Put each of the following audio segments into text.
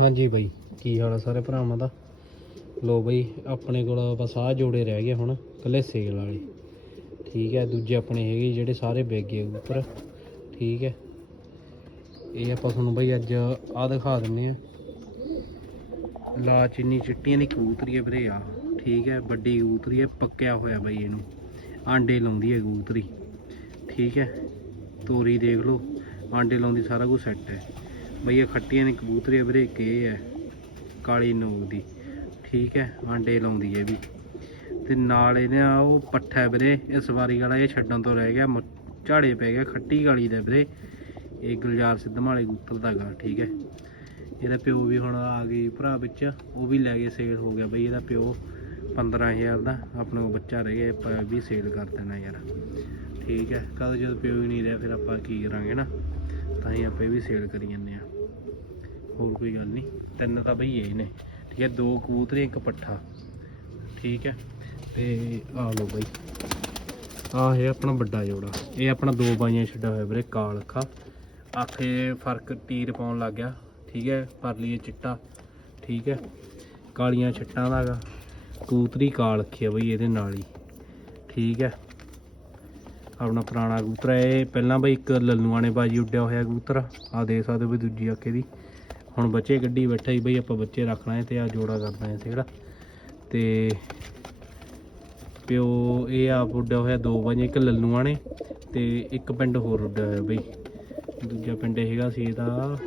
ਹਾਂਜੀ ਬਾਈ, ਕੀ ਹਾਲ ਆ ਸਾਰੇ ਭਰਾਵਾਂ ਦਾ? ਲੋ ਬਾਈ, ਆਪਣੇ ਕੋਲ ਬਸ ਆਹ ਜੋੜੇ ਰਹਿ ਗਏ ਹੁਣ ਕੱਲੇ ਸੇਲ ਵਾਲੇ। ਠੀਕ ਹੈ, ਦੂਜੇ ਆਪਣੇ ਹੈਗੇ ਜਿਹੜੇ ਸਾਰੇ ਵਿਕ ਗਏ ਉੱਪਰ। ਠੀਕ ਹੈ। ਇਹ ਆਪਾਂ ਤੁਹਾਨੂੰ ਬਈ ਅੱਜ ਆਹ ਦਿਖਾ ਦਿੰਨੇ ਆ ਲਾ ਚਿੰਨੀ ਚਿੱਟੀਆਂ ਦੀ ਕਬੂਤਰੀ ਹੈ ਵੀਰੇ ਆ ਠੀਕ ਹੈ, ਵੱਡੀ ਕਬੂਤਰੀ ਹੈ ਪੱਕਿਆ ਹੋਇਆ ਬਾਈ ਇਹਨੂੰ। ਆਂਡੇ ਲਾਉਂਦੀ ਹੈ ਕਬੂਤਰੀ। ਠੀਕ ਹੈ, ਤੋਰੀ ਦੇਖ ਲਓ, ਆਂਡੇ ਲਾਉਂਦੀ ਸਾਰਾ ਕੁਝ ਸੈੱਟ ਹੈ। ਬਈ ਇਹ ਖੱਟੀਆਂ ਨੇ ਕਬੂਤਰੀ ਹੈ ਵੀਰੇ, ਇੱਕ ਹੈ, ਕਾਲੀ ਨੋਕ ਦੀ। ਠੀਕ ਹੈ, ਆਂਡੇ ਲਾਉਂਦੀ ਹੈ ਵੀ। ਤੇ ਨਾਲ ਇਹਦੇ ਆ, ਉਹ ਪੱਠਾ ਹੈ ਵੀਰੇ ਇਸ ਵਾਰੀ ਵਾਲਾ, ਇਹ ਛੱਡਣ ਤੋਂ ਰਹਿ ਗਿਆ ਝਾੜੇ ਪੈ ਗਿਆ, ਖੱਟੀ ਕਾਲੀ ਦਾ ਵੀਰੇ। ਇਹ ਗੁਲਜ਼ਾਰ ਸਿੱਧਮ ਵਾਲੇ ਕਬੂਤਰ ਦਾ ਗਾ ਠੀਕ ਹੈ। ਇਹਦਾ ਪਿਓ ਵੀ ਹੁਣ ਆ ਗਈ ਭਰਾ ਵਿੱਚ, ਉਹ ਵੀ ਲੈ ਕੇ ਸੇਲ ਹੋ ਗਿਆ ਬਈ ਇਹਦਾ ਪਿਓ। 15000 ਦਾ, ਆਪਣਾ ਬੱਚਾ ਰਹਿ ਗਿਆ, ਆਪਾਂ ਵੀ ਸੇਲ ਕਰ ਦੇਣਾ ਯਾਰ। ਠੀਕ ਹੈ, ਕਦ ਜਦੋਂ ਪਿਓ ਹੀ ਨਹੀਂ ਰਿਹਾ, ਫਿਰ ਆਪਾਂ ਕੀ ਕਰਾਂਗੇ ਨਾ? ਤਾਂ ਹੀ ਆਪਾਂ ਵੀ ਸੇਲ ਕਰੀ ਜਾਂਦੇ ਆ ਹੋਰ ਕੋਈ ਗੱਲ ਨਹੀਂ। ਤਿੰਨ ਤਾਂ ਬਈ ਇਹ ਨੇ, ਠੀਕ ਹੈ, ਦੋ ਕਬੂਤਰ, ਇੱਕ ਪੱਠਾ, ਠੀਕ ਹੈ। ਤੇ ਆ ਲਓ ਬਈ। ਆ ਇਹ ਆਪਣਾ ਵੱਡਾ ਜੋੜਾ। ਇਹ ਆਪਣਾ ਦੋ ਬਾਈਆਂ ਛੱਡਾ ਹੋਇਆ ਵੀਰੇ, ਕਾਲ ਅੱਖਾਂ। ਆਖੇ ਫ਼ਰਕ ਟੀਰ ਪਾਉਣ ਲੱਗ ਗਿਆ, ਠੀਕ ਹੈ, ਪਰਲੀ ਇਹ ਚਿੱਟਾ, ਠੀਕ ਹੈ। ਕਾਲੀਆਂ ਛੱਟਾਂ ਦਾ ਗਾ। ਕੂਤਰੀ ਕਾਲ ਅੱਖੀ ਆ ਬਈ ਇਹਦੇ ਨਾਲ ਹੀ, ਠੀਕ ਹੈ। ਆਪਣਾ ਪੁਰਾਣਾ ਕਬੂਤਰ ਹੈ। ਇਹ ਪਹਿਲਾਂ ਬਈ ਇੱਕ ਲੱਲੂਆਂ ਨੇ ਬਾਜੀ ਉੱਡਿਆ ਹੋਇਆ ਕਬੂਤਰ। ਆ ਦੇ ਸਕਦੇ ਹੋ ਬਈ ਦੂਜੀ ਆਕੇ ਦੀ। ਹੁਣ ਬੱਚੇ ਗੱਡੀ ਬੈਠਾ ਹੀ ਬਈ ਆਪਾਂ ਬੱਚੇ ਰੱਖਣਾ ਹੈ ਤੇ ਆ ਜੋੜਾ ਕਰਨਾ ਹੈ ਜਿਹੜਾ। ਤੇ ਪਿਓ, ਇਹ ਆਪ ਉੱਡਿਆ ਹੋਇਆ ਦੋ ਬਾਜ਼ੀ ਇੱਕ ਲੱਲੂਆਂ ਨੇ ਤੇ ਇੱਕ ਪਿੰਡ ਹੋਰ ਉੱਡਿਆ ਹੋਇਆ ਬਈ। ਦੂਜਾ ਪਿੰਡ ਹੈਗਾ ਸੀ ਇਹਦਾ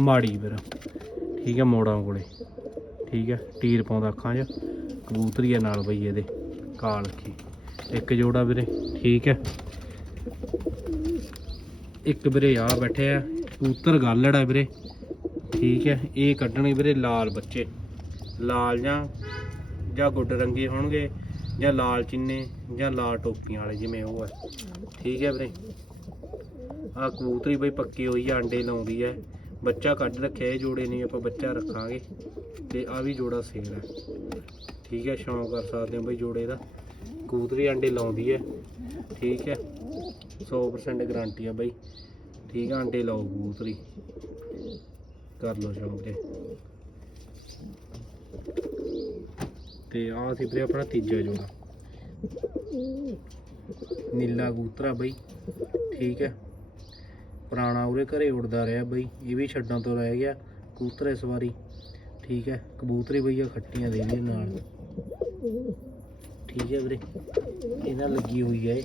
ਮਾੜੀ ਵੀਰ। ਠੀਕ ਹੈ, ਮੋੜਾਂ ਕੋਲੇ। ਠੀਕ ਹੈ, ਟੀਰ ਪਾਉਂਦਾ ਅੱਖਾਂ 'ਚ। ਕਬੂਤਰੀ ਹੈ ਨਾਲ ਬਈ ਇਹਦੇ। ਕਾਲ ਕੀ ਇੱਕ ਜੋੜਾ ਵੀਰੇ, ਠੀਕ ਹੈ। ਇੱਕ ਵੀਰੇ ਆ ਬੈਠੇ ਆ, ਕਬੂਤਰ ਗਾਲੜ ਆ ਵੀਰੇ, ਠੀਕ ਹੈ। ਇਹ ਕੱਢਣੇ ਵੀਰੇ ਲਾਲ ਬੱਚੇ, ਲਾਲ ਜਾਂ ਜਾਂ ਗੁੱਡ ਰੰਗੇ ਹੋਣਗੇ, ਜਾਂ ਲਾਲ ਚਿੰਨੇ, ਜਾਂ ਲਾਲ ਟੋਪੀਆਂ ਵਾਲੇ ਜਿਵੇਂ ਉਹ ਹੈ ਠੀਕ ਹੈ ਵੀਰੇ। ਆ ਕਬੂਤਰੀ ਬਈ ਪੱਕੀ ਹੋਈ ਆ, ਅੰਡੇ ਲਾਉਂਦੀ ਹੈ। ਬੱਚਾ ਕੱਢ ਰੱਖਿਆ, ਇਹ ਜੋੜੇ ਨਹੀਂ ਆਪਾਂ ਬੱਚਾ ਰੱਖਾਂਗੇ, ਤੇ ਆ ਵੀ ਜੋੜਾ ਸੇਲ ਹੈ ਠੀਕ ਹੈ, ਸ਼ੌਂਕ ਕਰ ਸਕਦੇ ਹੋ ਬਈ ਜੋੜੇ ਦਾ। ਕਬੂਤਰੀ ਅੰਡੇ ਲਾਉਂਦੀ ਹੈ। ਠੀਕ ਹੈ। 100% ਗਾਰੰਟੀ ਆ ਬਈ। ਠੀਕ ਆ, ਅੰਡੇ ਲਾਓ ਕਬੂਤਰੀ। ਕਰ ਲਓ ਸ਼ੌਂਕ ਤੇ ਤੇ ਆ ਸੀ ਵੀਰੇ ਆਪਣਾ ਤੀਜਾ ਜੋੜਾ। ਨੀਲਾ ਕਬੂਤਰਾ ਬਈ। ਠੀਕ ਹੈ। ਪੁਰਾਣਾ ਉਰੇ ਘਰੇ ਉੜਦਾ ਰਿਹਾ ਬਈ। ਇਹ ਵੀ ਛੱਡਾਂ ਤੋਂ ਰਹਿ ਗਿਆ ਕਬੂਤਰ ਇਸ ਵਾਰੀ। ਠੀਕ ਹੈ। ਕਬੂਤਰੀ ਬਈਆ ਖੱਟੀਆਂ ਦੇ ਨਾਲ। ਠੀਕ ਹੈ ਵੀਰੇ। ਇਹਨਾਂ ਲੱਗੀ ਹੋਈ ਹੈ। ਇਹ।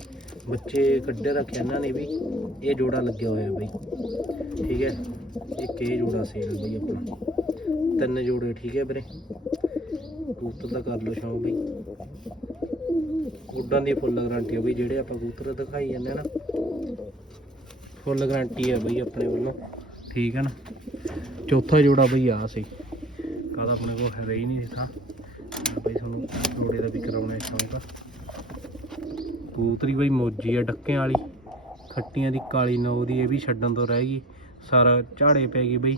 ਬੱਚੇ ਕੱਢੇ ਰੱਖਿਆ ਇਹਨਾਂ ਨੇ ਵੀ। ਇਹ ਜੋੜਾ ਲੱਗਿਆ ਹੋਇਆ ਬਈ। ਠੀਕ ਹੈ। ਇੱਕ ਇਹ ਜੋੜਾ ਸੇਲ ਬਈ ਆਪਣਾ। ਤਿੰਨ ਜੋੜੇ, ਠੀਕ ਹੈ ਵੀਰੇ। ਕਬੂਤਰ ਦਾ ਕਰ ਲਓ ਸ਼ੌਂਕ ਬਈ। ਉੱਡਾਂ ਦੀ ਫੁੱਲ ਗਾਰੰਟੀ ਹੈ ਬਈ, ਜਿਹੜੇ ਆਪਾਂ ਕਬੂਤਰ ਦਿਖਾਈ ਜਾਂਦੇ ਆ ਨਾ। ਫੁੱਲ ਗਾਰੰਟੀ ਹੈ ਬਈ ਆਪਣੇ ਵੱਲੋਂ। ਠੀਕ ਹੈ ਨਾ। ਚੌਥਾ ਜੋੜਾ ਬਈ ਆ ਸੀ। ਕਾਹਦਾ ਆਪਣੇ ਕੋਲ ਹੈ ਹੀ ਨਹੀਂ ਸੀ ਤਾਂ। ਬਈ ਤੁਹਾਨੂੰ ਜੋੜੇ ਦਾ ਵੀ ਕਰਾਉਣਾ ਸ਼ੌਂਕ ਕਬੂਤਰੀ ਬਈ ਮੋਜੀ ਆ ਡੱਕਿਆਂ ਵਾਲੀ। ਖੱਟੀਆਂ ਦੀ ਕਾਲੀ ਨੋ ਦੀ ਇਹ ਵੀ ਛੱਡਣ ਤੋਂ ਰਹਿ ਗਈ। ਸਾਰਾ ਝਾੜੇ ਪੈ ਗਈ ਬਈ।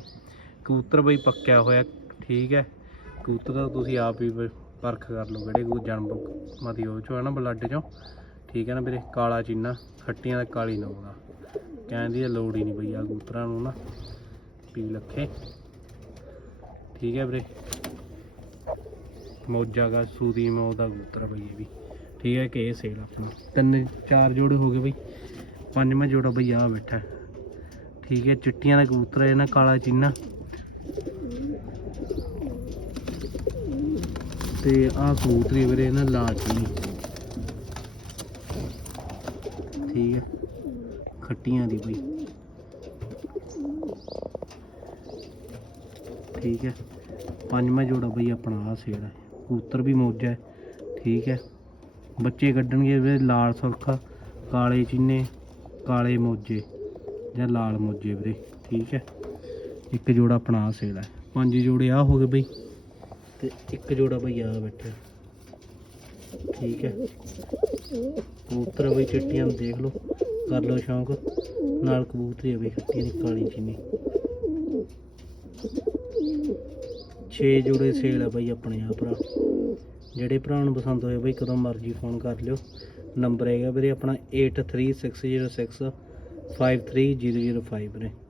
ਕਬੂਤਰ ਬਈ ਪੱਕਿਆ ਹੋਇਆ, ਠੀਕ ਹੈ। ਕਬੂਤਰ ਦਾ ਤੁਸੀਂ ਆਪ ਹੀ ਪਰਖ ਕਰ ਲਓ ਕਿਹੜੇ ਕੋ ਜਨਮ ਮਤੀ ਉਹ ਚੋਂ ਹੈ ਨਾ ਬਲੱਡ ਚੋਂ। ਠੀਕ ਹੈ ਨਾ ਵੀਰੇ, ਕਾਲਾ ਚੀਨਾ, ਖੱਟੀਆਂ ਦਾ ਕਾਲੀ ਨੋ ਦਾ। ਕਹਿਣ ਦੀ ਲੋੜ ਹੀ ਨਹੀਂ ਬਈ ਆ ਕਬੂਤਰਾਂ ਨੂੰ ਨਾ। ਪੀ ਲੱਖੇ। ਠੀਕ ਹੈ ਵੀਰੇ। ਮੌਜਾ ਦਾ, ਸੂਦੀ ਮੌ ਦਾ ਕਬੂਤਰ ਆ ਬਈ ਇਹ ਵੀ। ਠੀਕ ਹੈ ਕਿ ਇਹ ਸੇਲ ਆਪਣਾ। ਤਿੰਨ, ਚਾਰ ਜੋੜੇ ਹੋ ਗਏ ਬਈ। ਪੰਜਵਾਂ ਜੋੜਾ ਬਈ ਆ ਬੈਠਾ। ਠੀਕ ਹੈ ਚਿੱਟੀਆਂ ਦਾ ਕਬੂਤਰ ਹੈ ਨਾ ਕਾਲਾ ਚੀਨਾ। ਤੇ ਆਹ ਕਬੂਤਰੀ ਵੀਰੇ ਨਾ ਲਾਲ ਚੀਨੀ। ਠੀਕ ਹੈ ਖੱਟੀਆਂ ਦੀ ਬਈ। ਠੀਕ ਹੈ ਪੰਜਵਾਂ ਜੋੜਾ ਬਈ ਆਪਣਾ ਆ ਸੇਲ ਹੈ ਕਬੂਤਰ ਵੀ ਮੋਜਾ ਹੈ, ਠੀਕ ਹੈ। ਬੱਚੇ ਕੱਢਣਗੇ ਵੀਰੇ ਲਾਲ ਸੁਰਖਾ, ਕਾਲੇ ਚੀਨੇ, ਕਾਲੇ ਮੋਜੇ ਜਾਂ ਲਾਲ ਮੋਜੇ ਵੀਰੇ, ਠੀਕ ਹੈ। ਇੱਕ ਜੋੜਾ ਆਪਣਾ ਆਹ ਸੇਲ ਹੈ, ਪੰਜ ਜੋੜੇ ਆ ਹੋ ਗਏ ਬਈ ਤੇ ਇੱਕ ਜੋੜਾ ਬਈ ਆ ਬੈਠਾ, ਠੀਕ ਹੈ। ਕਬੂਤਰ ਬਈ ਚਿੱਟੀਆਂ ਨੂੰ ਦੇਖ ਲਓ, ਕਰ ਲਓ ਸ਼ੌਂਕ। ਨਾਲ ਕਬੂਤਰੀ ਬਈ ਖੱਟੀ ਦੀ ਕਾਲੀ ਚੀਨੀ। 6 ਜੋੜੇ ਸੇਲ ਆ ਬਾਈ ਆਪਣੇ ਆ ਭਰਾ। ਜਿਹੜੇ ਭਰਾ ਨੂੰ ਪਸੰਦ ਹੋਏ ਬਈ, ਕਦੋਂ ਮਰਜ਼ੀ ਫੋਨ ਕਰ ਲਿਓ। ਨੰਬਰ ਹੈਗਾ ਵੀਰੇ ਆਪਣਾ 83606 53005 ਵੀਰੇ।